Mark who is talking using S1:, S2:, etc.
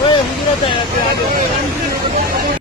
S1: 왜 흥분하다 야